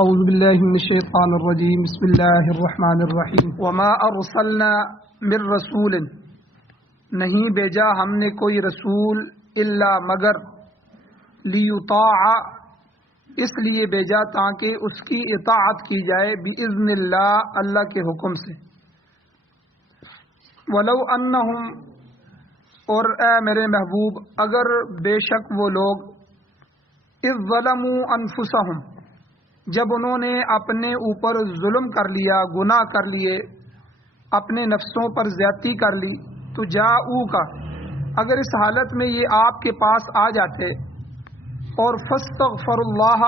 اعوذ باللہ من الشیطان الرجیم بسم اللہ الرحمن الرحیم وما ارسلنا من رسول نہیں بھیجا ہم نے کوئی رسول الا مگر لیطاع اس لیے بھیجا تاکہ اس کی اطاعت کی جائے باذن اللہ اللہ کے حکم سے ولو انہم اور اے میرے محبوب اگر بے شک وہ لوگ اذ ظلموا انفسہم جب انہوں نے اپنے اوپر ظلم کر لیا گناہ کر لیے اپنے نفسوں پر زیادتی کر لی تو جاؤ کا اگر اس حالت میں یہ آپ کے پاس آ جاتے اور فاستغفر اللہ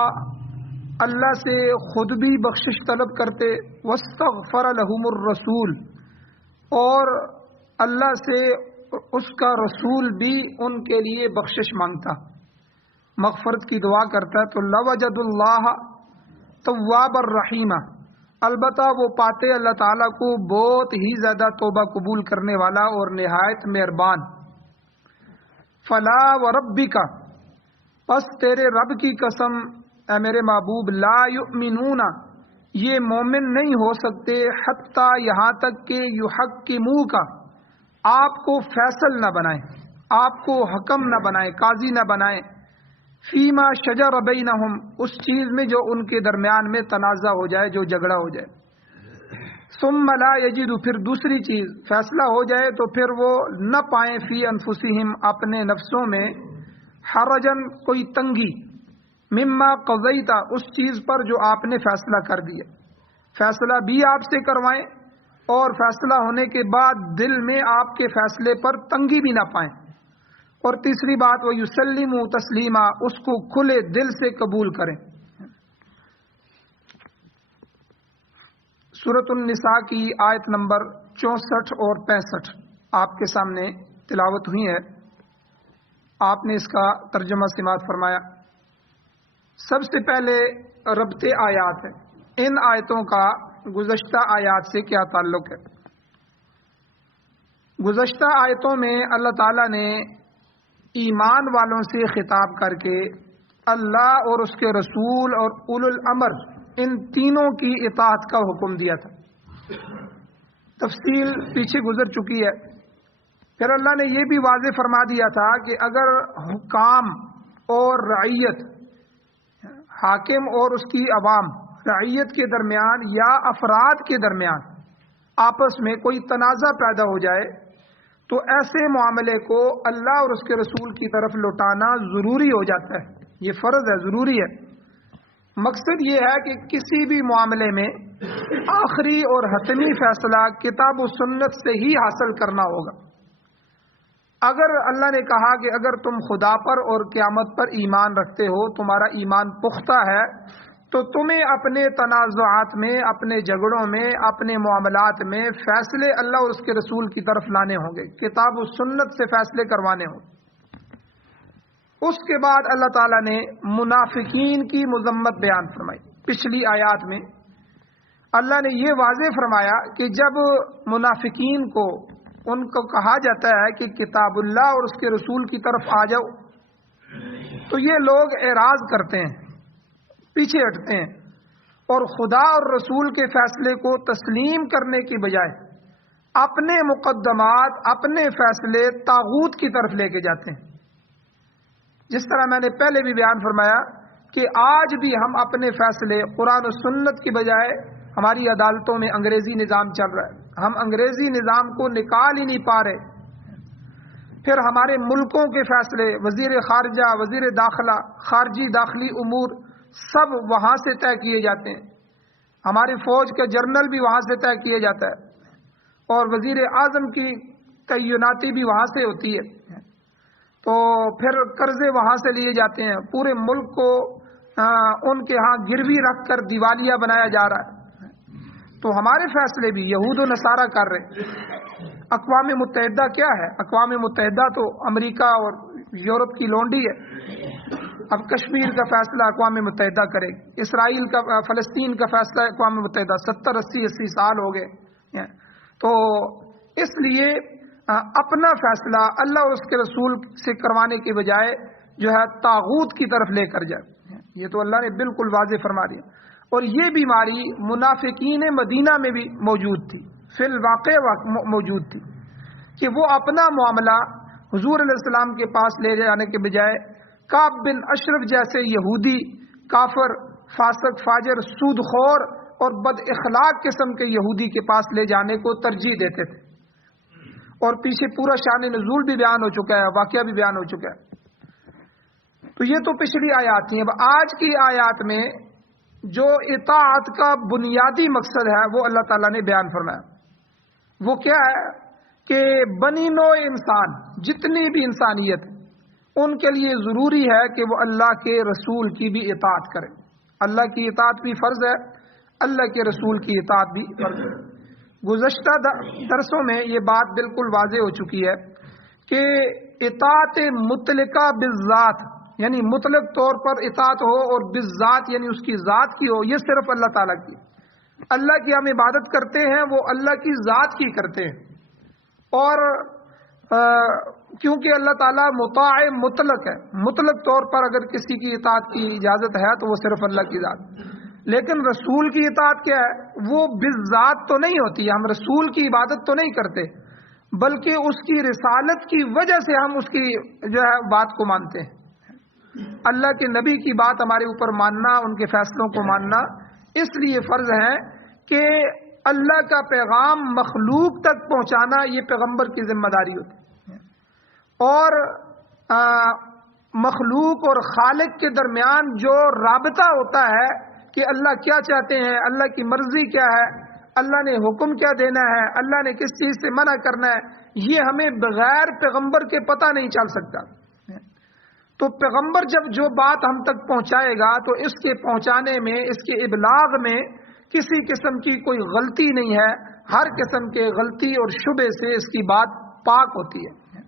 اللہ سے خود بھی بخشش طلب کرتے واستغفر لهم الرسول اور اللہ سے اس کا رسول بھی ان کے لیے بخشش مانگتا مغفرت کی دعا کرتا تو لوجد اللہ تواب الرحیمہ البتہ وہ پاتے اللہ تعالیٰ کو بہت ہی زیادہ توبہ قبول کرنے والا اور نہایت مہربان فلا وربک پس تیرے رب کی قسم اے میرے محبوب لا یؤمنون یہ مومن نہیں ہو سکتے حتی یہاں تک کہ یحکموک آپ کو فیصل نہ بنائیں آپ کو حکم نہ بنائیں قاضی نہ بنائیں فیما شجر بینہم اس چیز میں جو ان کے درمیان میں تنازع ہو جائے جو جھگڑا ہو جائے ثم لا یجدوا پھر دوسری چیز فیصلہ ہو جائے تو پھر وہ نہ پائیں فی انفسہم اپنے نفسوں میں حرجن کوئی تنگی مما قضیت اس چیز پر جو آپ نے فیصلہ کر دیا فیصلہ بھی آپ سے کروائیں اور فیصلہ ہونے کے بعد دل میں آپ کے فیصلے پر تنگی بھی نہ پائیں اور تیسری بات وہ یسلموا تسلیما اس کو کھلے دل سے قبول کریں سورۃ النساء کی آیت نمبر 64 اور 65 آپ کے سامنے تلاوت ہوئی ہے آپ نے اس کا ترجمہ سماعت فرمایا سب سے پہلے ربط آیات ہے ان آیتوں کا گزشتہ آیات سے کیا تعلق ہے گزشتہ آیتوں میں اللہ تعالیٰ نے ایمان والوں سے خطاب کر کے اللہ اور اس کے رسول اور اولو الامر ان تینوں کی اطاعت کا حکم دیا تھا تفصیل پیچھے گزر چکی ہے پھر اللہ نے یہ بھی واضح فرما دیا تھا کہ اگر حکام اور رعیت حاکم اور اس کی عوام رعیت کے درمیان یا افراد کے درمیان آپس میں کوئی تنازع پیدا ہو جائے تو ایسے معاملے کو اللہ اور اس کے رسول کی طرف لوٹانا ضروری ہو جاتا ہے یہ فرض ہے ضروری ہے مقصد یہ ہے کہ کسی بھی معاملے میں آخری اور حتمی فیصلہ کتاب و سنت سے ہی حاصل کرنا ہوگا اگر اللہ نے کہا کہ اگر تم خدا پر اور قیامت پر ایمان رکھتے ہو تمہارا ایمان پختہ ہے تو تمہیں اپنے تنازعات میں اپنے جھگڑوں میں اپنے معاملات میں فیصلے اللہ اور اس کے رسول کی طرف لانے ہوں گے کتاب و سنت سے فیصلے کروانے ہوں گے اس کے بعد اللہ تعالیٰ نے منافقین کی مذمت بیان فرمائی پچھلی آیات میں اللہ نے یہ واضح فرمایا کہ جب منافقین کو ان کو کہا جاتا ہے کہ کتاب اللہ اور اس کے رسول کی طرف آ جاؤ تو یہ لوگ اعراض کرتے ہیں پیچھے ہٹتے ہیں اور خدا اور رسول کے فیصلے کو تسلیم کرنے کی بجائے اپنے مقدمات اپنے فیصلے طاغوت کی طرف لے کے جاتے ہیں جس طرح میں نے پہلے بھی بیان فرمایا کہ آج بھی ہم اپنے فیصلے قرآن و سنت کی بجائے ہماری عدالتوں میں انگریزی نظام چل رہا ہے ہم انگریزی نظام کو نکال ہی نہیں پا رہے پھر ہمارے ملکوں کے فیصلے وزیر خارجہ وزیر داخلہ خارجی داخلی امور سب وہاں سے طے کیے جاتے ہیں ہماری فوج کا جرنل بھی وہاں سے طے کیا جاتا ہے اور وزیر اعظم کی تعیناتی بھی وہاں سے ہوتی ہے تو پھر قرضے وہاں سے لیے جاتے ہیں پورے ملک کو ان کے ہاں گروی رکھ کر دیوالیہ بنایا جا رہا ہے تو ہمارے فیصلے بھی یہود و نصارہ کر رہے اقوام متحدہ کیا ہے اقوام متحدہ تو امریکہ اور یورپ کی لونڈی ہے اب کشمیر کا فیصلہ اقوام متحدہ کرے اسرائیل کا فلسطین کا فیصلہ اقوام متحدہ 70-80 سال ہو گئے تو اس لیے اپنا فیصلہ اللہ اور اس کے رسول سے کروانے کے بجائے جو ہے طاغوت کی طرف لے کر جائے یہ تو اللہ نے بالکل واضح فرما دیا اور یہ بیماری منافقین مدینہ میں بھی موجود تھی، فی الواقع موجود تھی، کہ وہ اپنا معاملہ حضور علیہ السلام کے پاس لے جانے کے بجائے کعب بن اشرف جیسے یہودی کافر فاسق فاجر سود خور اور بد اخلاق قسم کے یہودی کے پاس لے جانے کو ترجیح دیتے تھے، اور پیچھے پورا شان نزول بھی بیان ہو چکا ہے، واقعہ بھی بیان ہو چکا ہے۔ تو یہ تو پچھلی آیات تھیں۔ اب آج کی آیات میں جو اطاعت کا بنیادی مقصد ہے وہ اللہ تعالیٰ نے بیان فرمایا۔ وہ کیا ہے کہ بنی نوع انسان، جتنی بھی انسانیت، ان کے لیے ضروری ہے کہ وہ اللہ کے رسول کی بھی اطاعت کریں۔ اللہ کی اطاعت بھی فرض ہے، اللہ کے رسول کی اطاعت بھی فرض ہے۔ گزشتہ درسوں میں یہ بات بالکل واضح ہو چکی ہے کہ اطاعت مطلقہ بالذات، یعنی مطلق طور پر اطاعت ہو، اور بالذات یعنی اس کی ذات کی ہو، یہ صرف اللہ تعالیٰ کی۔ اللہ کی ہم عبادت کرتے ہیں وہ اللہ کی ذات کی کرتے ہیں، اور کیونکہ اللہ تعالیٰ مطاع مطلق ہے، مطلق طور پر اگر کسی کی اطاعت کی اجازت ہے تو وہ صرف اللہ کی ذات۔ لیکن رسول کی اطاعت کیا ہے؟ وہ بالذات تو نہیں ہوتی، ہم رسول کی عبادت تو نہیں کرتے، بلکہ اس کی رسالت کی وجہ سے ہم اس کی جو ہے بات کو مانتے ہیں۔ اللہ کے نبی کی بات ہمارے اوپر ماننا، ان کے فیصلوں کو ماننا اس لیے فرض ہے کہ اللہ کا پیغام مخلوق تک پہنچانا یہ پیغمبر کی ذمہ داری ہوتی ہے، اور مخلوق اور خالق کے درمیان جو رابطہ ہوتا ہے کہ اللہ کیا چاہتے ہیں، اللہ کی مرضی کیا ہے، اللہ نے حکم کیا دینا ہے، اللہ نے کس چیز سے منع کرنا ہے، یہ ہمیں بغیر پیغمبر کے پتہ نہیں چل سکتا۔ تو پیغمبر جب جو بات ہم تک پہنچائے گا تو اس کے پہنچانے میں، اس کے ابلاغ میں کسی قسم کی کوئی غلطی نہیں ہے، ہر قسم کے غلطی اور شبہ سے اس کی بات پاک ہوتی ہے،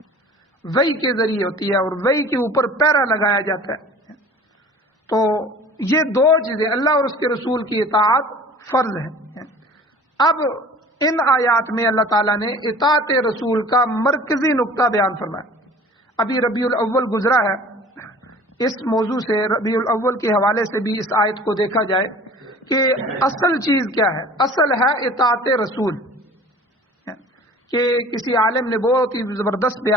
وحی کے ذریعے ہوتی ہے، اور وحی کے اوپر پیرا لگایا جاتا ہے۔ تو یہ دو چیزیں، اللہ اور اس کے رسول کی اطاعت فرض ہے۔ اب ان آیات میں اللہ تعالیٰ نے اطاعت رسول کا مرکزی نقطہ بیان فرمایا۔ ابھی ربیع الاول گزرا ہے، اس موضوع سے ربیع الاول کے حوالے سے بھی اس آیت کو دیکھا جائے کہ اصل چیز کیا ہے۔ اصل ہے اطاعت رسول، کہ کسی عالم نے بہت ہی زبردست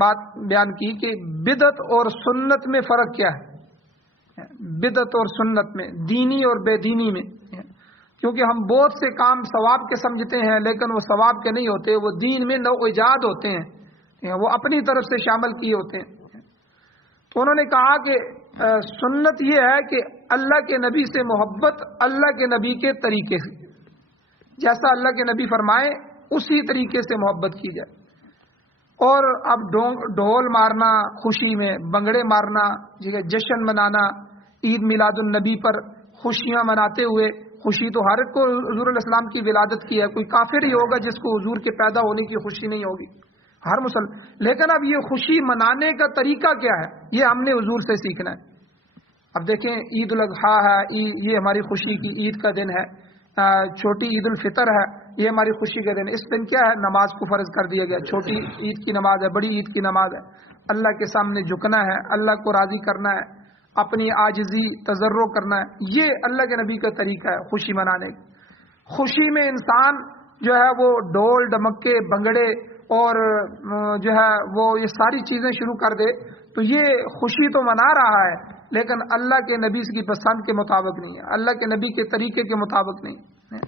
بات بیان کی کہ بدعت اور سنت میں فرق کیا ہے۔ بدعت اور سنت میں، دینی اور بے دینی میں، کیونکہ ہم بہت سے کام ثواب کے سمجھتے ہیں لیکن وہ ثواب کے نہیں ہوتے، وہ دین میں نو ایجاد ہوتے ہیں، وہ اپنی طرف سے شامل کیے ہوتے ہیں۔ تو انہوں نے کہا کہ سنت یہ ہے کہ اللہ کے نبی سے محبت اللہ کے نبی کے طریقے سے، جیسا اللہ کے نبی فرمائے اسی طریقے سے محبت کی جائے۔ اور اب ڈھول مارنا خوشی میں، بنگڑے مارنا، جشن منانا، عید میلاد النبی پر خوشیاں مناتے ہوئے، خوشی تو ہر ایک کو حضور علیہ السلام کی ولادت کی ہے، کوئی کافر ہی ہوگا جس کو حضور کے پیدا ہونے کی خوشی نہیں ہوگی، ہر مسلم۔ لیکن اب یہ خوشی منانے کا طریقہ کیا ہے، یہ ہم نے حضور سے سیکھنا ہے۔ اب دیکھیں عید الاضحیٰ ہے، یہ ہماری خوشی کی عید کا دن ہے، چھوٹی عید الفطر ہے، یہ ہماری خوشی کا دن۔ اس دن کیا ہے، نماز کو فرض کر دیا گیا، چھوٹی عید کی نماز ہے، بڑی عید کی نماز ہے، اللہ کے سامنے جھکنا ہے، اللہ کو راضی کرنا ہے، اپنی عاجزی تضرع کرنا ہے۔ یہ اللہ کے نبی کا طریقہ ہے خوشی منانے کا۔ خوشی میں انسان جو ہے وہ ڈھول ڈمکے بنگڑے اور جو ہے وہ یہ ساری چیزیں شروع کر دے تو یہ خوشی تو منا رہا ہے لیکن اللہ کے نبی کی پسند کے مطابق نہیں ہے، اللہ کے نبی کے طریقے کے مطابق نہیں ہے۔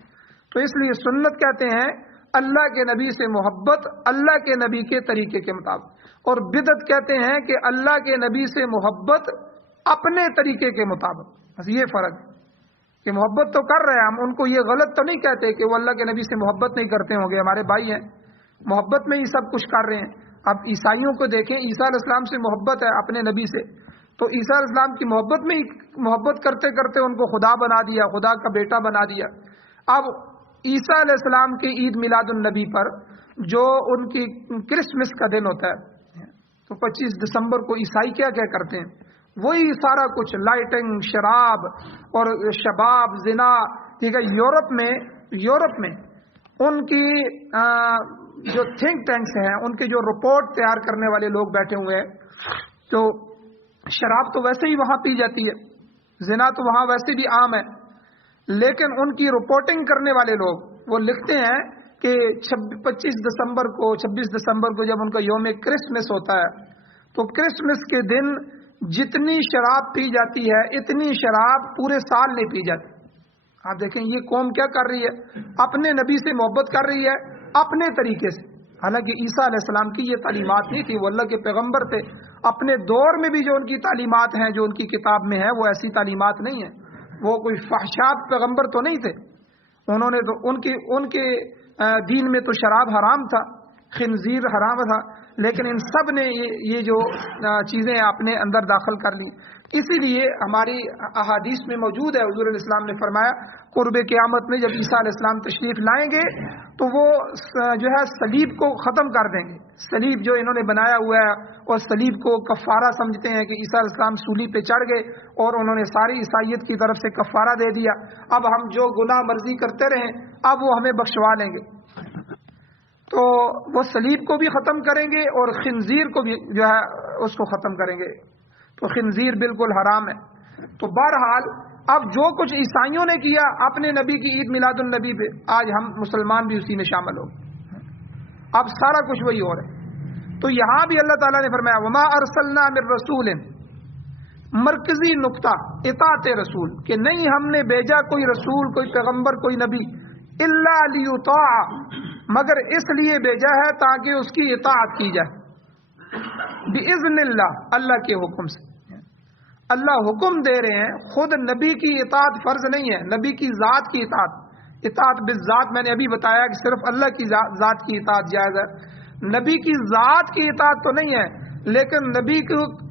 تو اس لیے سنت کہتے ہیں اللہ کے نبی سے محبت اللہ کے نبی کے طریقے کے مطابق، اور بدعت کہتے ہیں کہ اللہ کے نبی سے محبت اپنے طریقے کے مطابق۔ بس یہ فرق ہے کہ محبت تو کر رہے ہیں ہم، ان کو یہ غلط تو نہیں کہتے کہ وہ اللہ کے نبی سے محبت نہیں کرتے ہوں گے، ہمارے بھائی ہیں، محبت میں ہی سب کچھ کر رہے ہیں۔ اب عیسائیوں کو دیکھیں، عیسیٰ علیہ السلام سے محبت ہے اپنے نبی سے، تو عیسیٰ علیہ السلام کی محبت میں ہی محبت کرتے کرتے ان کو خدا بنا دیا، خدا کا بیٹا بنا دیا۔ اب عیسیٰ علیہ السلام کے عید میلاد النبی پر جو ان کی کرسمس کا دن ہوتا ہے، تو 25 دسمبر کو عیسائی کیا کیا کرتے ہیں، وہی سارا کچھ لائٹنگ، شراب اور شباب، زنا، ٹھیک ہے۔ یورپ میں ان کی جو تھنک ٹینکس ہیں، ان کے جو رپورٹ تیار کرنے والے لوگ بیٹھے ہوئے ہیں، تو شراب تو ویسے ہی وہاں پی جاتی ہے، زنا تو وہاں ویسے بھی عام ہے، لیکن ان کی رپورٹنگ کرنے والے لوگ وہ لکھتے ہیں کہ 26 دسمبر کو جب ان کا یوم کرسمس ہوتا ہے تو کرسمس کے دن جتنی شراب پی جاتی ہے اتنی شراب پورے سال نہیں پی جاتی. آپ دیکھیں یہ قوم کیا کر رہی ہے، اپنے نبی سے محبت کر رہی ہے اپنے طریقے سے. حالانکہ عیسیٰ علیہ السلام کی یہ تعلیمات نہیں تھی، وہ اللہ کے پیغمبر تھے. اپنے دور میں بھی جو ان کی تعلیمات ہیں، جو ان کی کتاب میں ہے، وہ ایسی تعلیمات نہیں ہیں. وہ کوئی فحشات پیغمبر تو نہیں تھے. انہوں نے تو ان کے دین میں تو شراب حرام تھا، خنزیر حرام تھا، لیکن ان سب نے یہ جو چیزیں اپنے اندر داخل کر لی. اسی لیے ہماری احادیث میں موجود ہے، حضور علیہ السلام نے فرمایا قرب قیامت میں جب عیسیٰ علیہ السلام تشریف لائیں گے تو وہ جو ہے صلیب کو ختم کر دیں گے. صلیب جو انہوں نے بنایا ہوا ہے اور صلیب کو کفارہ سمجھتے ہیں کہ عیسیٰ علیہ السلام صلیب پہ چڑھ گئے اور انہوں نے ساری عیسائیت کی طرف سے کفارہ دے دیا، اب ہم جو گناہ مرضی کرتے رہیں اب وہ ہمیں بخشوا لیں گے. تو وہ صلیب کو بھی ختم کریں گے اور خنزیر کو بھی جو ہے اس کو ختم کریں گے. تو خنزیر بالکل حرام ہے. تو بہرحال اب جو کچھ عیسائیوں نے کیا اپنے نبی کی عید میلاد النبی پہ، آج ہم مسلمان بھی اسی میں شامل ہو گئے. اب سارا کچھ وہی ہو رہا ہے. تو یہاں بھی اللہ تعالیٰ نے فرمایا وما ارسلنا من رسول، مرکزی نقطہ اطاعت رسول، کہ نہیں ہم نے بھیجا کوئی رسول، کوئی پیغمبر، کوئی نبی الا لیطاع، مگر اس لیے بھیجا ہے تاکہ اس کی اطاعت کی جائے باذن اللہ، اللہ کے حکم سے. اللہ حکم دے رہے ہیں، خود نبی کی اطاعت فرض نہیں ہے، نبی کی ذات کی اطاعت بالذات میں نے ابھی بتایا کہ صرف اللہ کی ذات کی اطاعت جائز ہے. نبی کی ذات کی اطاعت تو نہیں ہے، لیکن نبی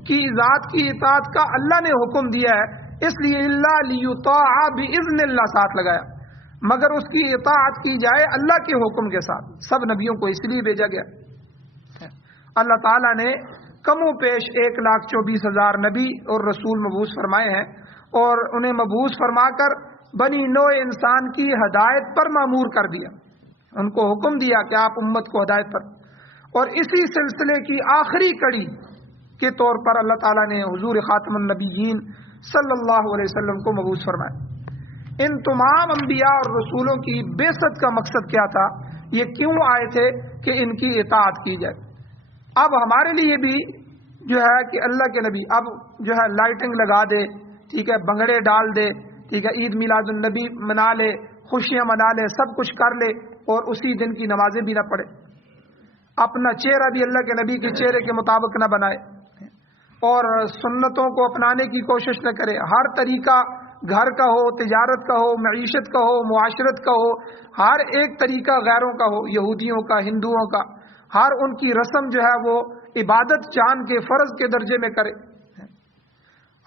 کی ذات کی اطاعت کا اللہ نے حکم دیا ہے، اس لیے اللہ لیطاع باذن اللہ ساتھ لگایا، مگر اس کی اطاعت کی جائے اللہ کے حکم کے ساتھ. سب نبیوں کو اس لیے بھیجا گیا. اللہ تعالیٰ نے کم و پیش 1,24,000 نبی اور رسول مبعوث فرمائے ہیں، اور انہیں مبعوث فرما کر بنی نوع انسان کی ہدایت پر مامور کر دیا. ان کو حکم دیا کہ آپ امت کو ہدایت پر، اور اسی سلسلے کی آخری کڑی کے طور پر اللہ تعالیٰ نے حضور خاتم النبیین صلی اللہ علیہ وسلم کو مبعوث فرمایا. ان تمام انبیاء اور رسولوں کی بعثت کا مقصد کیا تھا، یہ کیوں آئے تھے کہ ان کی اطاعت کی جائے. اب ہمارے لیے بھی جو ہے کہ اللہ کے نبی اب جو ہے لائٹنگ لگا دے، ٹھیک ہے، بنگڑے ڈال دے، ٹھیک ہے، عید میلاد النبی منا لے، خوشیاں منا لے، سب کچھ کر لے، اور اسی دن کی نمازیں بھی نہ پڑھے، اپنا چہرہ بھی اللہ کے نبی کے چہرے کے مطابق نہ بنائے، اور سنتوں کو اپنانے کی کوشش نہ کرے. ہر طریقہ گھر کا ہو، تجارت کا ہو، معیشت کا ہو، معاشرت کا ہو، ہر ایک طریقہ غیروں کا ہو، یہودیوں کا، ہندوؤں کا، ہر ان کی رسم جو ہے وہ عبادت جان کے فرض کے درجے میں کرے.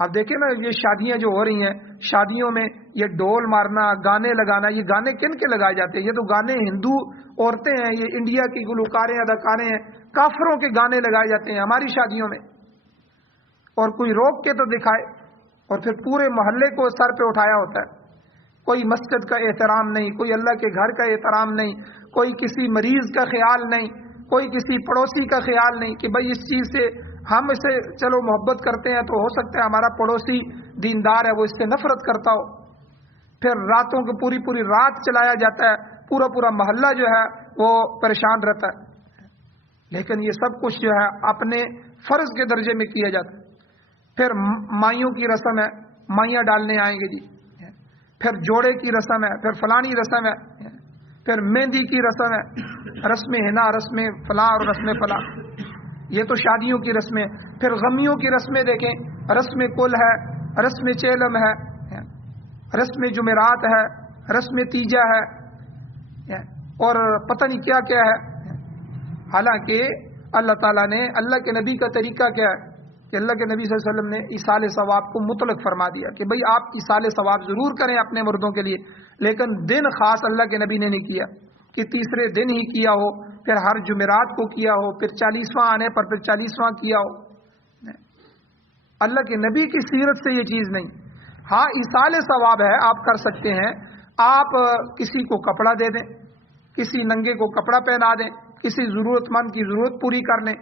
اب دیکھیں نا یہ شادیاں جو ہو رہی ہیں، شادیوں میں یہ ڈول مارنا، گانے لگانا، یہ گانے کن کے لگائے جاتے ہیں؟ یہ تو گانے ہندو عورتیں ہیں، یہ انڈیا کی گلوکاریں اداکاریں ہیں، کافروں کے گانے لگائے جاتے ہیں ہماری شادیوں میں. اور کوئی روک کے تو دکھائے، اور پھر پورے محلے کو سر پہ اٹھایا ہوتا ہے. کوئی مسجد کا احترام نہیں، کوئی اللہ کے گھر کا احترام نہیں، کوئی کسی مریض کا خیال نہیں، کوئی کسی پڑوسی کا خیال نہیں کہ بھئی اس چیز سے ہم اسے چلو محبت کرتے ہیں، تو ہو سکتا ہے ہمارا پڑوسی دیندار ہے، وہ اس سے نفرت کرتا ہو. پھر راتوں کو پوری رات چلایا جاتا ہے، پورا محلہ جو ہے وہ پریشان رہتا ہے. لیکن یہ سب کچھ جو ہے اپنے فرض کے درجے میں کیا جاتا ہے. پھر مائیوں کی رسم ہے، مائیاں ڈالنے آئیں گے جی، پھر جوڑے کی رسم ہے، پھر فلانی رسم ہے، پھر مہندی کی رسم ہے، رسم ہنا، رسم فلاں اور رسم فلاں. یہ تو شادیوں کی رسمیں. پھر غمیوں کی رسمیں دیکھیں، رسم کل ہے، رسم چیلم ہے، رسم جمعرات ہے، رسم تیجا ہے، اور پتہ نہیں کیا کیا ہے. حالانکہ اللہ تعالیٰ نے اللہ کے نبی کا طریقہ کیا ہے کہ اللہ کے نبی صلی اللہ علیہ وسلم نے ایصال ثواب کو مطلق فرما دیا کہ بھئی آپ ایصال ثواب ضرور کریں اپنے مردوں کے لیے، لیکن دن خاص اللہ کے نبی نے نہیں کیا کہ تیسرے دن ہی کیا ہو، پھر ہر جمعرات کو کیا ہو، پھر 40واں آنے پر پھر 40واں کیا ہو. اللہ کے نبی کی سیرت سے یہ چیز نہیں. ہاں ایصال ثواب ہے، آپ کر سکتے ہیں، آپ کسی کو کپڑا دے دیں، کسی ننگے کو کپڑا پہنا دیں، کسی ضرورت مند کی ضرورت پوری کر لیں،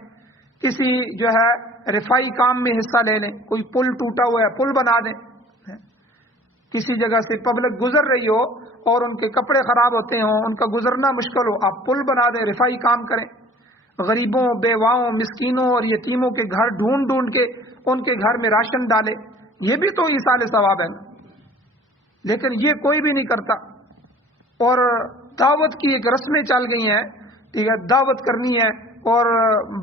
کسی جو ہے رفائی کام میں حصہ لے لیں، کوئی پل ٹوٹا ہوا ہے پل بنا دیں. کسی جگہ سے پبلک گزر رہی ہو اور ان کے کپڑے خراب ہوتے ہوں، ان کا گزرنا مشکل ہو، آپ پل بنا دیں، رفائی کام کریں، غریبوں، بیواؤں، مسکینوں اور یتیموں کے گھر ڈھونڈ ڈھونڈ کے ان کے گھر میں راشن ڈالے، یہ بھی تو ایصال ثواب ہے نا۔ لیکن یہ کوئی بھی نہیں کرتا، اور دعوت کی ایک رسمیں چل گئی ہیں، ٹھیک ہے، دعوت کرنی ہے اور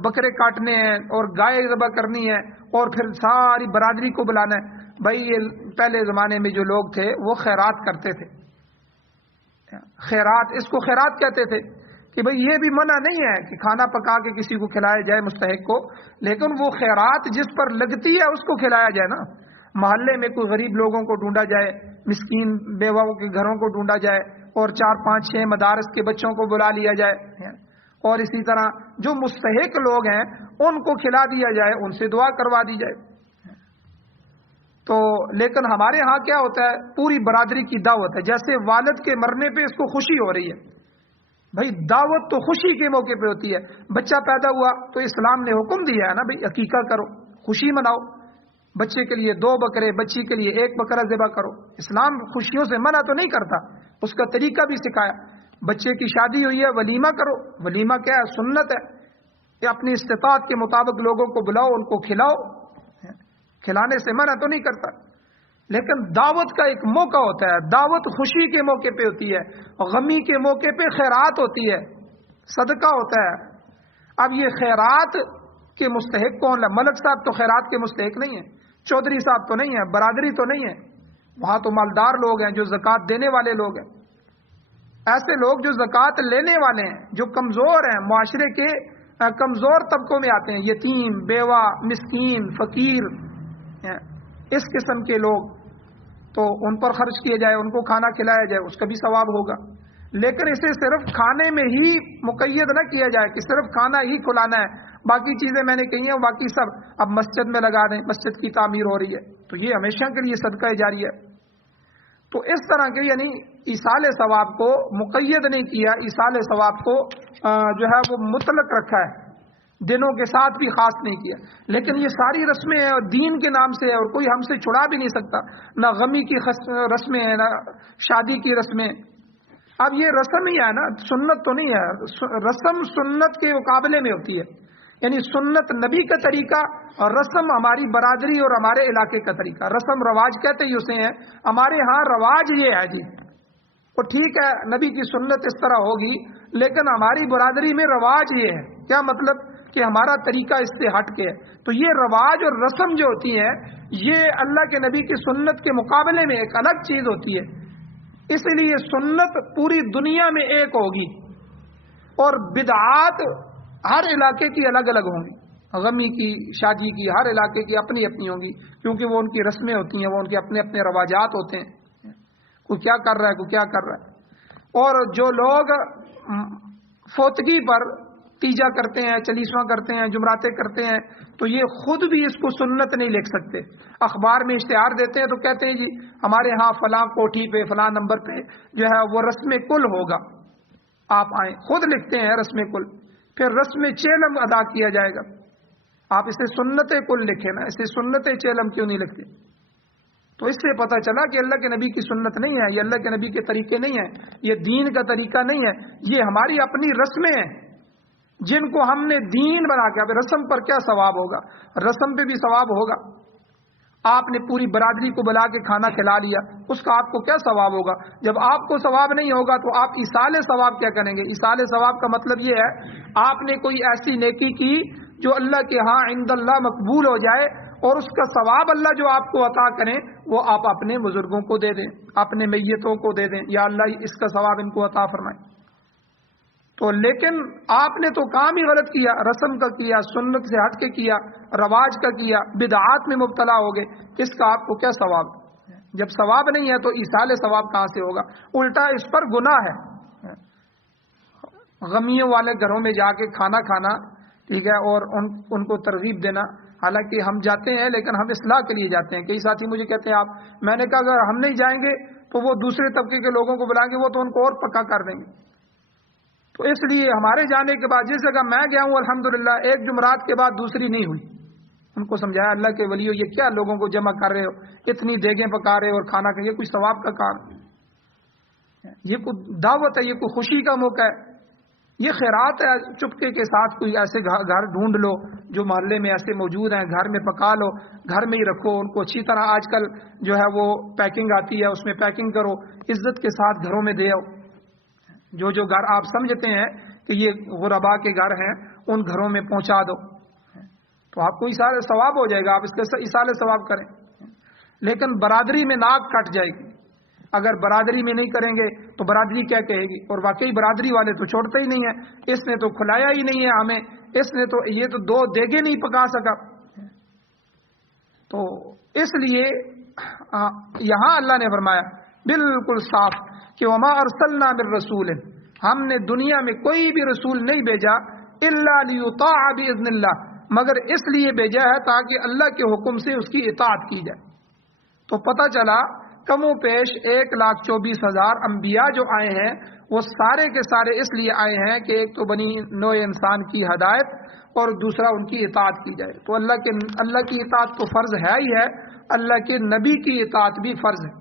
بکرے کاٹنے ہیں اور گائے ذبح کرنی ہے اور پھر ساری برادری کو بلانا ہے۔ بھائی یہ پہلے زمانے میں جو لوگ تھے وہ خیرات کرتے تھے، خیرات، اس کو خیرات کہتے تھے کہ بھئی یہ بھی منع نہیں ہے کہ کھانا پکا کے کسی کو کھلایا جائے مستحق کو، لیکن وہ خیرات جس پر لگتی ہے اس کو کھلایا جائے نا۔ محلے میں کوئی غریب لوگوں کو ڈھونڈا جائے، مسکین بیواؤں کے گھروں کو ڈھونڈا جائے اور 4 5 6 مدارس کے بچوں کو بلا لیا جائے، اور اسی طرح جو مستحق لوگ ہیں ان کو کھلا دیا جائے، ان سے دعا کروا دی جائے۔ تو لیکن ہمارے ہاں کیا ہوتا ہے، پوری برادری کی دعوت ہے، جیسے والد کے مرنے پہ اس کو خوشی ہو رہی ہے۔ بھائی دعوت تو خوشی کے موقع پہ ہوتی ہے، بچہ پیدا ہوا تو اسلام نے حکم دیا ہے نا، بھئی عقیقہ کرو، خوشی مناؤ، بچے کے لیے 2 بکرے، بچی کے لیے 1 بکرا ذبح کرو۔ اسلام خوشیوں سے منع تو نہیں کرتا، اس کا طریقہ بھی سکھایا۔ بچے کی شادی ہوئی ہے، ولیمہ کرو، ولیمہ کیا ہے، سنت ہے کہ اپنی استطاعت کے مطابق لوگوں کو بلاؤ، ان کو کھلاؤ، کھلانے سے منع تو نہیں کرتا۔ لیکن دعوت کا ایک موقع ہوتا ہے، دعوت خوشی کے موقع پہ ہوتی ہے، غمی کے موقع پہ خیرات ہوتی ہے، صدقہ ہوتا ہے۔ اب یہ خیرات کے مستحق کون ہے؟ ملک صاحب تو خیرات کے مستحق نہیں ہیں، چودھری صاحب تو نہیں ہیں، برادری تو نہیں ہے، وہاں تو مالدار لوگ ہیں جو زکوٰۃ دینے والے لوگ ہیں۔ ایسے لوگ جو زکوٰۃ لینے والے ہیں، جو کمزور ہیں، معاشرے کے کمزور طبقوں میں آتے ہیں، یتیم، بیوہ، مسکین، فقیر، اس قسم کے لوگ، تو ان پر خرچ کیا جائے، ان کو کھانا کھلایا جائے، اس کا بھی ثواب ہوگا۔ لیکن اسے صرف کھانے میں ہی مقید نہ کیا جائے کہ صرف کھانا ہی کھلانا ہے، باقی چیزیں میں نے کہی ہیں باقی سب اب مسجد میں لگا دیں، مسجد کی تعمیر ہو رہی ہے تو یہ ہمیشہ کے لیے صدقہ جاری ہے۔ تو اس طرح کے یعنی ایصال ثواب کو مقید نہیں کیا، ایصال ثواب کو جو ہے وہ مطلق رکھا ہے، دنوں کے ساتھ بھی خاص نہیں کیا۔ لیکن یہ ساری رسمیں ہیں اور دین کے نام سے ہے اور کوئی ہم سے چھڑا بھی نہیں سکتا، نہ غمی کی رسمیں ہیں نہ شادی کی رسمیں۔ اب یہ رسم ہی ہے نا، سنت تو نہیں ہے، رسم سنت کے مقابلے میں ہوتی ہے، یعنی سنت نبی کا طریقہ اور رسم ہماری برادری اور ہمارے علاقے کا طریقہ۔ رسم رواج کہتے ہی اسے ہیں، ہمارے ہاں رواج یہ ہے جی، اور ٹھیک ہے نبی کی سنت اس طرح ہوگی، لیکن ہماری برادری میں رواج یہ ہے، کیا مطلب کہ ہمارا طریقہ اس سے ہٹ کے ہے۔ تو یہ رواج اور رسم جو ہوتی ہے یہ اللہ کے نبی کی سنت کے مقابلے میں ایک الگ چیز ہوتی ہے، اس لیے سنت پوری دنیا میں ایک ہوگی اور بدعات ہر علاقے کی الگ الگ ہوں گی، غمی کی، شادی کی، ہر علاقے کی اپنی اپنی ہوں گی، کیونکہ وہ ان کی رسمیں ہوتی ہیں، وہ ان کے اپنے اپنے رواجات ہوتے ہیں، کوئی کیا کر رہا ہے، کوئی کیا کر رہا ہے۔ اور جو لوگ فوتگی پر تیجا کرتے ہیں، چلیسواں کرتے ہیں، جمعراتیں کرتے ہیں، تو یہ خود بھی اس کو سنت نہیں لکھ سکتے، اخبار میں اشتہار دیتے ہیں تو کہتے ہیں جی ہمارے ہاں فلاں کوٹھی پہ فلاں نمبر پہ جو ہے وہ رسم کل ہوگا، آپ آئیں، خود لکھتے ہیں رسم کل، پھر رسم چیلم ادا کیا جائے گا۔ آپ اسے سنت کل لکھیں نا، اسے سنت چیلم کیوں نہیں لکھتے؟ تو اس سے پتہ چلا کہ اللہ کے نبی کی سنت نہیں ہے، یہ اللہ کے نبی کے طریقے نہیں ہیں، یہ دین کا طریقہ نہیں ہے، یہ ہماری اپنی رسمیں ہیں جن کو ہم نے دین بنا کے۔ اب رسم پر کیا ثواب ہوگا؟ رسم پہ بھی ثواب ہوگا، آپ نے پوری برادری کو بلا کے کھانا کھلا لیا، اس کا آپ کو کیا ثواب ہوگا؟ جب آپ کو ثواب نہیں ہوگا تو آپ ایصال ثواب کیا کریں گے؟ ایصال ثواب کا مطلب یہ ہے آپ نے کوئی ایسی نیکی کی جو اللہ کے ہاں عند اللہ مقبول ہو جائے، اور اس کا ثواب اللہ جو آپ کو عطا کریں وہ آپ اپنے بزرگوں کو دے دیں، اپنے میتوں کو دے دیں، یا اللہ اس کا ثواب ان کو عطا فرمائیں۔ تو لیکن آپ نے تو کام ہی غلط کیا، رسم کا کیا، سنت سے ہٹ کے کیا، رواج کا کیا، بدعات میں مبتلا ہو گئے، اس کا آپ کو کیا ثواب؟ جب ثواب نہیں ہے تو ایصال ثواب کہاں سے ہوگا؟ الٹا اس پر گناہ ہے۔ غمیوں والے گھروں میں جا کے کھانا کھانا، ٹھیک ہے، اور ان کو ترغیب دینا، حالانکہ ہم جاتے ہیں لیکن ہم اصلاح کے لیے جاتے ہیں۔ کئی ساتھی مجھے کہتے ہیں میں نے کہا اگر ہم نہیں جائیں گے تو وہ دوسرے طبقے کے لوگوں کو بلائیں گے، وہ تو ان کو اور پکا کر دیں گے۔ تو اس لیے ہمارے جانے کے بعد جس جگہ میں گیا ہوں الحمدللہ ایک جمعرات کے بعد دوسری نہیں ہوئی، ان کو سمجھایا اللہ کے ولیو یہ کیا لوگوں کو جمع کر رہے ہو, اتنی دیگیں پکا رہے ہو اور کھانا کھائیں, یہ کوئی ثواب کا کام, یہ کوئی دعوت ہے, یہ کوئی خوشی کا موقع ہے, یہ خیرات ہے. چپکے کے ساتھ کوئی ایسے گھر ڈھونڈ لو جو محلے میں ایسے موجود ہیں, گھر میں پکا لو, گھر میں ہی رکھو ان کو اچھی طرح. آج کل جو ہے وہ پیکنگ آتی ہے, اس میں پیکنگ کرو, عزت کے ساتھ گھروں میں دے آؤ. جو گھر آپ سمجھتے ہیں کہ یہ غربا کے گھر ہیں, ان گھروں میں پہنچا دو, تو آپ کو ایصال ثواب ہو جائے گا, آپ اس کے ایصال ثواب کریں. لیکن برادری میں ناک کٹ جائے گی. اگر برادری میں نہیں کریں گے تو برادری کیا کہے گی؟ اور واقعی برادری والے تو چھوڑتے ہی نہیں ہیں, اس نے تو کھلایا ہی نہیں ہے ہمیں, اس نے تو یہ تو 2 دیگیں نہیں پکا سکا. تو اس لیے یہاں اللہ نے فرمایا بالکل صاف کہ وما ارسلنا بالرسول, ہم نے دنیا میں کوئی بھی رسول نہیں بھیجا الا لیطاع باذن اللہ, مگر اس لیے بھیجا ہے تاکہ اللہ کے حکم سے اس کی اطاعت کی جائے. تو پتہ چلا کم و پیش 1,24,000 انبیاء جو آئے ہیں وہ سارے کے سارے اس لیے آئے ہیں کہ ایک تو بنی نوع انسان کی ہدایت اور دوسرا ان کی اطاعت کی جائے. تو اللہ کی اطاعت تو فرض ہے ہی ہے, اللہ کے نبی کی اطاعت بھی فرض ہے,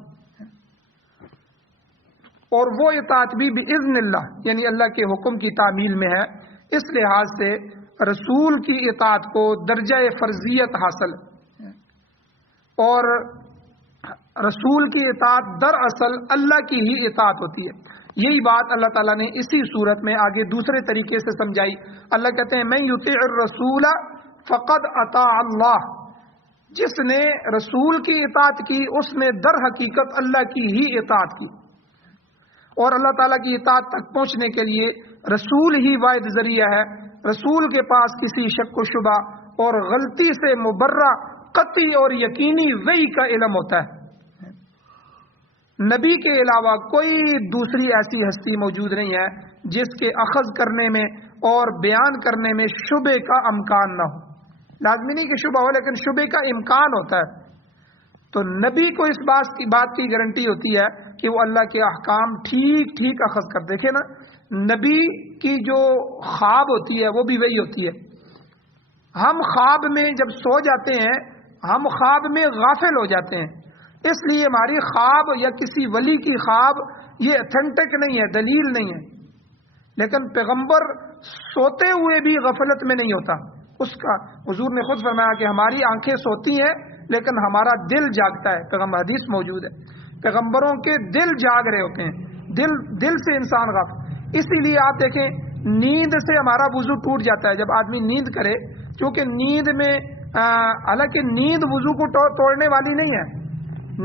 اور وہ اطاعت بھی باذن اللہ یعنی اللہ کے حکم کی تعمیل میں ہے. اس لحاظ سے رسول کی اطاعت کو درجہ فرضیت حاصل ہے, اور رسول کی اطاعت دراصل اللہ کی ہی اطاعت ہوتی ہے. یہی بات اللہ تعالیٰ نے اسی صورت میں آگے دوسرے طریقے سے سمجھائی. اللہ کہتے ہیں من یطیع الرسول فقد اطاع اللہ, جس نے رسول کی اطاعت کی اس نے در حقیقت اللہ کی ہی اطاعت کی. اور اللہ تعالیٰ کی اطاعت تک پہنچنے کے لیے رسول ہی واحد ذریعہ ہے. رسول کے پاس کسی شک و شبہ اور غلطی سے مبرہ قطعی اور یقینی وحی کا علم ہوتا ہے. نبی کے علاوہ کوئی دوسری ایسی ہستی موجود نہیں ہے جس کے اخذ کرنے میں اور بیان کرنے میں شبے کا امکان نہ ہو. لازمی نہیں کہ شبہ ہو, لیکن شبے کا امکان ہوتا ہے. تو نبی کو اس بات کی گارنٹی ہوتی ہے کہ وہ اللہ کے احکام ٹھیک ٹھیک اخذ کر. دیکھیں نا, نبی کی جو خواب ہوتی ہے وہ بھی وہی ہوتی ہے. ہم خواب میں جب سو جاتے ہیں ہم خواب میں غافل ہو جاتے ہیں, اس لیے ہماری خواب یا کسی ولی کی خواب یہ اتھینٹک نہیں ہے, دلیل نہیں ہے. لیکن پیغمبر سوتے ہوئے بھی غفلت میں نہیں ہوتا. اس کا حضور نے خود فرمایا کہ ہماری آنکھیں سوتی ہیں لیکن ہمارا دل جاگتا ہے. پیغمبر حدیث موجود ہے, پیغمبروں کے دل جاگ رہے ہوتے ہیں, دل سے انسان غافل. اسی لیے آپ دیکھیں نیند سے ہمارا وضو ٹوٹ جاتا ہے جب آدمی نیند کرے, کیونکہ نیند میں حالانکہ نیند وضو کو توڑنے والی نہیں ہے,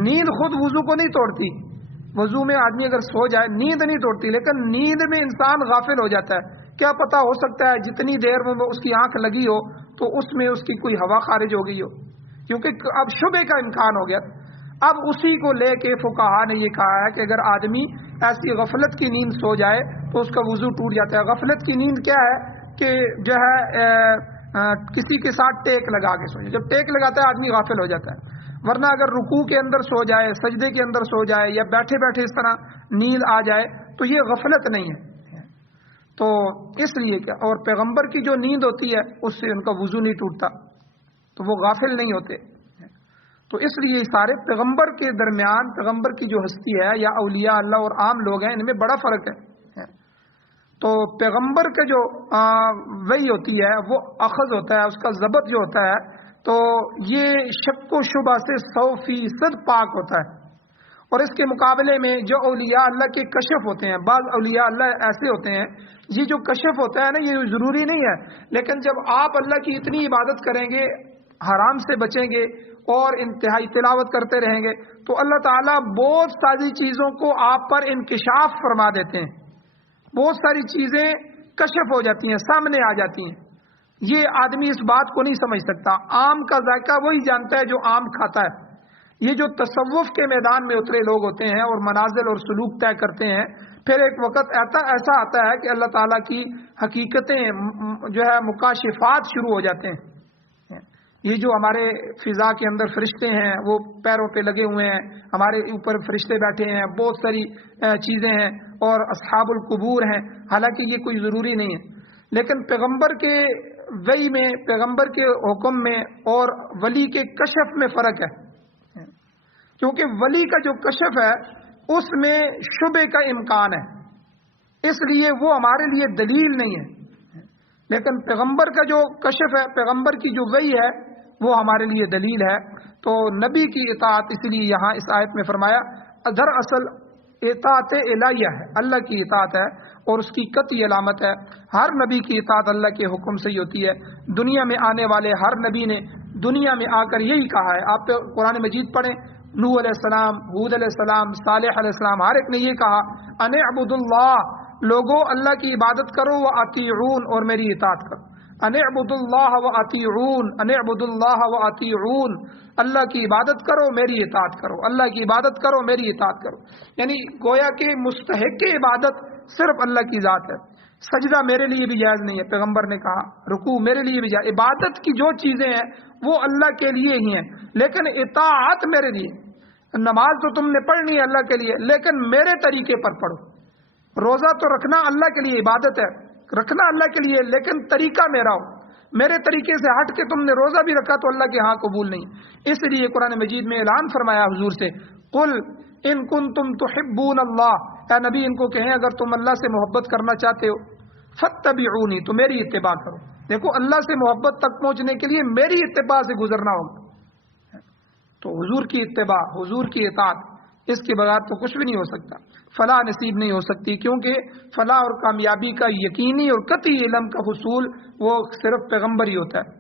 نیند خود وضو کو نہیں توڑتی. وضو میں آدمی اگر سو جائے نیند نہیں توڑتی, لیکن نیند میں انسان غافل ہو جاتا ہے. کیا پتا ہو سکتا ہے جتنی دیر میں اس کی آنکھ لگی ہو تو اس میں اس کی کوئی ہوا خارج ہو گئی ہو, کیونکہ اب شبے کا امکان ہو گیا. اب اسی کو لے کے فقہا نے یہ کہا ہے کہ اگر آدمی ایسی غفلت کی نیند سو جائے تو اس کا وضو ٹوٹ جاتا ہے. غفلت کی نیند کیا ہے کہ جو ہے کسی کے ساتھ ٹیک لگا کے سو جائے. جب ٹیک لگاتا ہے آدمی غافل ہو جاتا ہے. ورنہ اگر رکوع کے اندر سو جائے, سجدے کے اندر سو جائے, یا بیٹھے بیٹھے اس طرح نیند آ جائے تو یہ غفلت نہیں ہے. تو اس لیے کیا, اور پیغمبر کی جو نیند ہوتی ہے اس سے ان کا وضو نہیں ٹوٹتا, تو وہ غافل نہیں ہوتے. تو اس لیے سارے پیغمبر کے درمیان پیغمبر کی جو ہستی ہے یا اولیاء اللہ اور عام لوگ ہیں ان میں بڑا فرق ہے. تو پیغمبر کا جو وحی ہوتی ہے وہ اخذ ہوتا ہے, اس کا ضبط جو ہوتا ہے تو یہ شک و شبہ سے 100% پاک ہوتا ہے. اور اس کے مقابلے میں جو اولیاء اللہ کے کشف ہوتے ہیں, بعض اولیاء اللہ ایسے ہوتے ہیں یہ جو کشف ہوتا ہے نا یہ ضروری نہیں ہے, لیکن جب آپ اللہ کی اتنی عبادت کریں گے, حرام سے بچیں گے اور انتہائی تلاوت کرتے رہیں گے تو اللہ تعالیٰ بہت ساری چیزوں کو آپ پر انکشاف فرما دیتے ہیں. بہت ساری چیزیں کشف ہو جاتی ہیں, سامنے آ جاتی ہیں. یہ آدمی اس بات کو نہیں سمجھ سکتا. آم کا ذائقہ وہی جانتا ہے جو آم کھاتا ہے. یہ جو تصوف کے میدان میں اترے لوگ ہوتے ہیں اور منازل اور سلوک طے کرتے ہیں, پھر ایک وقت ایسا آتا ہے کہ اللہ تعالیٰ کی حقیقتیں جو ہے مکاشفات شروع ہو جاتے ہیں. یہ جو ہمارے فضا کے اندر فرشتے ہیں وہ پیروں پہ لگے ہوئے ہیں, ہمارے اوپر فرشتے بیٹھے ہیں, بہت ساری چیزیں ہیں, اور اصحاب القبور ہیں. حالانکہ یہ کوئی ضروری نہیں ہے, لیکن پیغمبر کے وحی میں پیغمبر کے حکم میں اور ولی کے کشف میں فرق ہے، کیونکہ ولی کا جو کشف ہے اس میں شبہ کا امکان ہے، اس لیے وہ ہمارے لیے دلیل نہیں ہے، لیکن پیغمبر کا جو کشف ہے، پیغمبر کی جو وحی ہے وہ ہمارے لیے دلیل ہے۔ تو نبی کی اطاعت اس لیے یہاں اس آیت میں فرمایا دراصل اطاعت الہیہ ہے، اللہ کی اطاعت ہے اور اس کی قطعی علامت ہے۔ ہر نبی کی اطاعت اللہ کے حکم سے ہی ہوتی ہے۔ دنیا میں آنے والے ہر نبی نے دنیا میں آ کر یہی کہا ہے، آپ قرآن مجید پڑھیں، نوح علیہ السلام، ہود علیہ السلام، صالح علیہ السلام، ہر ایک نے یہ کہا ان اعبدوا اللہ، لوگوں اللہ کی عبادت کرو و اطیعون، اور میری اطاعت کرو۔ ان اعبدوا اللہ و اطیعون، ان اعبدوا اللہ و اطیعون، اللہ کی عبادت کرو میری اطاعت کرو، اللہ کی عبادت کرو میری اطاعت کرو، یعنی گویا کہ مستحق عبادت صرف اللہ کی ذات ہے۔ سجدہ میرے لیے بھی جائز نہیں ہے، پیغمبر نے کہا، رکوع میرے لیے بھی جائز، عبادت کی جو چیزیں ہیں وہ اللہ کے لیے ہی ہیں، لیکن اطاعت میرے لیے۔ نماز تو تم نے پڑھنی ہے اللہ کے لیے، لیکن میرے طریقے پر پڑھو۔ روزہ تو رکھنا اللہ کے لیے عبادت ہے، رکھنا اللہ کے لیے، لیکن طریقہ میرا ہو، میرے طریقے سے ہٹ کے تم نے روزہ بھی رکھا تو اللہ کے ہاں قبول نہیں۔ اس لیے قرآن مجید میں اعلان فرمایا حضور سے، قل ان کنتم تحبون اللہ، اے نبی ان کو کہیں اگر تم اللہ سے محبت کرنا چاہتے ہو فاتبعونی، تو میری اتباع کرو۔ دیکھو اللہ سے محبت تک پہنچنے کے لیے میری اتباع سے گزرنا ہوگا، تو حضور کی اتباع، حضور کی اطاعت، اس کے بغیر تو کچھ بھی نہیں ہو سکتا، فلاح نصیب نہیں ہو سکتی، کیونکہ فلاح اور کامیابی کا یقینی اور قطعی علم کا حصول وہ صرف پیغمبر ہی ہوتا ہے۔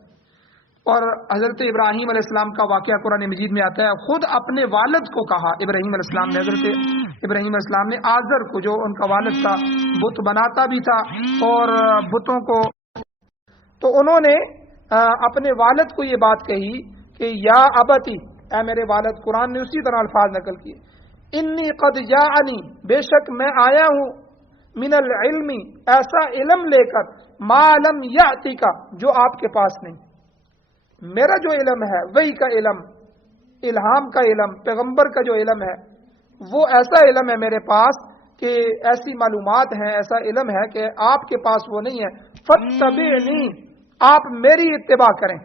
اور حضرت ابراہیم علیہ السلام کا واقعہ قرآن مجید میں آتا ہے، خود اپنے والد کو کہا ابراہیم علیہ السلام نے، حضرت ابراہیم علیہ السلام نے آزر کو، جو ان کا والد تھا، بت بناتا بھی تھا اور بتوں کو، تو انہوں نے اپنے والد کو یہ بات کہی کہ یا ابتی، اے میرے والد، قرآن نے اسی طرح الفاظ نقل کیے، انی قد جاءنی، بے شک میں آیا ہوں، من العلم، ایسا علم لے کر، ما لم یأتک، جو آپ کے پاس نہیں۔ میرا جو علم ہے، وحی کا علم، الہام کا علم، پیغمبر کا جو علم ہے، وہ ایسا علم ہے میرے پاس کہ ایسی معلومات ہیں، ایسا علم ہے کہ آپ کے پاس وہ نہیں ہے۔ فاتبعنی، آپ میری اتباع کریں۔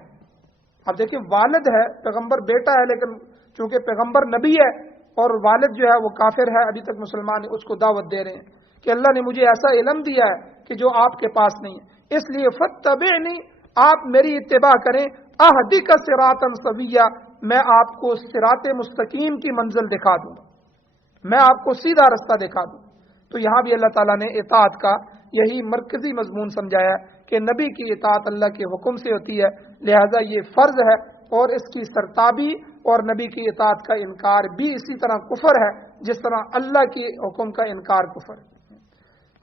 اب دیکھیں، والد ہے، پیغمبر بیٹا ہے، لیکن چونکہ پیغمبر نبی ہے اور والد جو ہے وہ کافر ہے، ابھی تک مسلمان ہے، اس کو دعوت دے رہے ہیں کہ اللہ نے مجھے ایسا علم دیا ہے کہ جو آپ کے پاس نہیں ہے، اس لیے فاتبعنی، آپ میری اتباع کریں، اہدک صراطا سویا، میں آپ کو صراط مستقیم کی منزل دکھا دوں، میں آپ کو سیدھا رستہ دکھا دوں۔ تو یہاں بھی اللہ تعالیٰ نے اطاعت کا یہی مرکزی مضمون سمجھایا کہ نبی کی اطاعت اللہ کے حکم سے ہوتی ہے، لہذا یہ فرض ہے، اور اس کی سرتابی اور نبی کی اطاعت کا انکار بھی اسی طرح کفر ہے جس طرح اللہ کے حکم کا انکار کفر ہے۔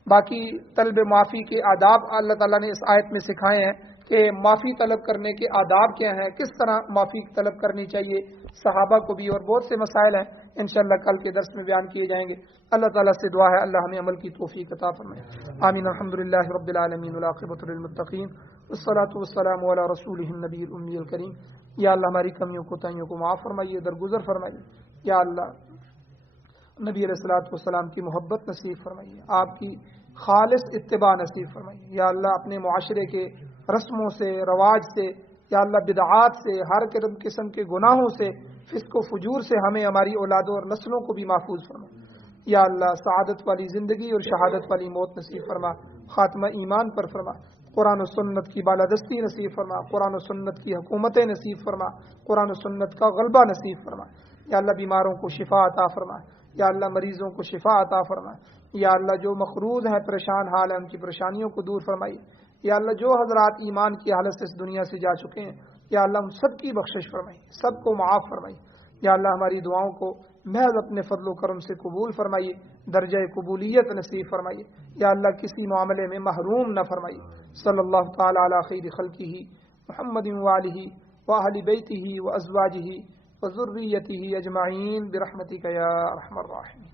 باقی طلب معافی کے آداب اللہ تعالیٰ نے اس آیت میں سکھائے ہیں کہ معافی طلب کرنے کے آداب کیا ہیں، کس طرح معافی طلب کرنی چاہیے صحابہ کو بھی، اور بہت سے مسائل ہیں انشاءاللہ کل کے درس میں بیان کیے جائیں گے۔ اللہ تعالیٰ سے دعا ہے اللہ ہمیں عمل کی توفیق عطا فرمائے، آمین۔ الحمدللہ رب العالمین، والعاقبۃ للمتقین، والصلاۃ والسلام علی رسولہ النبی الامی الکریم۔ یا اللہ ہماری کمیوں کوتاہیوں کو معاف فرمائیے، درگزر فرمائیے۔ یا اللہ نبی علیہ الصلوۃ والسلام کی محبت نصیب فرمائیے، آپ کی خالص اتباع نصیب فرمائیے۔ یا اللہ اپنے معاشرے کے رسموں سے، رواج سے، یا اللہ بدعات سے، ہر قسم کے گناہوں سے، فسق و فجور سے ہمیں، ہماری اولادوں اور نسلوں کو بھی محفوظ فرما۔ یا اللہ سعادت والی زندگی اور شہادت والی موت نصیب فرما، خاتمہ ایمان پر فرما، قرآن و سنت کی بالادستی نصیب فرما، قرآن و سنت کی حکومتیں نصیب فرما، قرآن و سنت کا غلبہ نصیب فرما۔ یا اللہ بیماروں کو شفا عطا فرما، یا اللہ مریضوں کو شفا عطا فرما۔ یا اللہ جو مقروض ہیں، پریشان حال ہیں، ان کی پریشانیوں کو دور فرمائیے۔ یا اللہ جو حضرات ایمان کی حالت سے اس دنیا سے جا چکے ہیں، یا اللہ ہم سب کی بخشش فرمائیے، سب کو معاف فرمائیے۔ یا اللہ ہماری دعاؤں کو محض اپنے فضل و کرم سے قبول فرمائیے، درجہ قبولیت نصیب فرمائیے۔ یا اللہ کسی معاملے میں محروم نہ فرمائیے۔ صلی اللہ تعالی علی خیر خلقہ محمد وآلہ وأہل بیتہ وازواجہ وذریتہ اجمعین برحمتک یا ارحم الراحمین۔